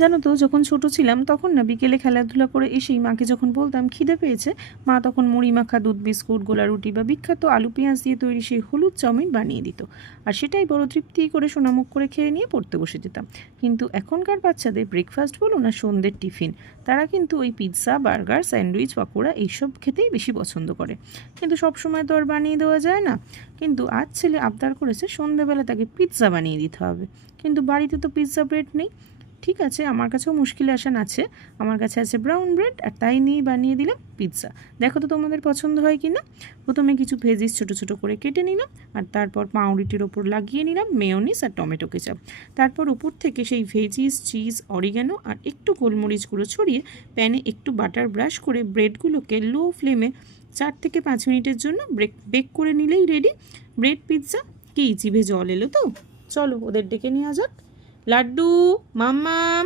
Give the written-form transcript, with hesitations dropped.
জানো তো, যখন ছোট ছিলাম তখন না বিকেলে খেলাধুলা করে এসেই মাকে যখন বলতাম খিদে পেয়েছে, মা তখন মুড়ি মাখা, দুধ বিস্কুট, গোলা রুটি বা বিখ্যাত আলু পেঁয়াজ দিয়ে তৈরি সেই হলুদ চাউমিন বানিয়ে দিত। আর সেটাই বড় তৃপ্তি করে সোনামুখ করে খেয়ে নিয়ে পড়তে বসে যেতাম। কিন্তু এখনকার বাচ্চাদের ব্রেকফাস্ট বলো না সন্ধ্যের টিফিন, তারা কিন্তু ওই পিৎজা, বার্গার, স্যান্ডউইচ, পকোড়া এইসব খেতেই বেশি পছন্দ করে। কিন্তু সব সময় তো আর বানিয়ে দেওয়া যায় না। কিন্তু আজ ছেলে আবদার করেছে সন্ধ্যেবেলা তাকে পিৎজা বানিয়ে দিতে হবে। কিন্তু বাড়িতে তো পিৎজা ব্রেড নেই। ঠিক আছে, আমার কাছেও মুশকিল আসান আছে। আমার কাছে আছে ব্রাউন ব্রেড, আর তাই নিয়েই বানিয়ে দিলাম পিৎজা। দেখো তো তোমাদের পছন্দ হয় কি না। প্রথমে কিছু ভেজিস ছোটো ছোটো করে কেটে নিলাম, আর তারপর পাউরুটির ওপর লাগিয়ে নিলাম মেয়োনিজ আর টমেটো কেচাপ। তারপর উপর থেকে সেই ভেজিস, চিজ, অরিগানো আর একটু গোলমরিচ গুঁড়ো ছড়িয়ে প্যানে একটু বাটার ব্রাশ করে ব্রেডগুলোকে লো ফ্লেমে 4 থেকে 5 মিনিটের জন্য বেক করে নিলেই রেডি ব্রেড পিৎজা। কি জিভে জল এলো তো? চলো ওদের ডেকে নেওয়া যাক। লাড্ডু, মাম্মাম।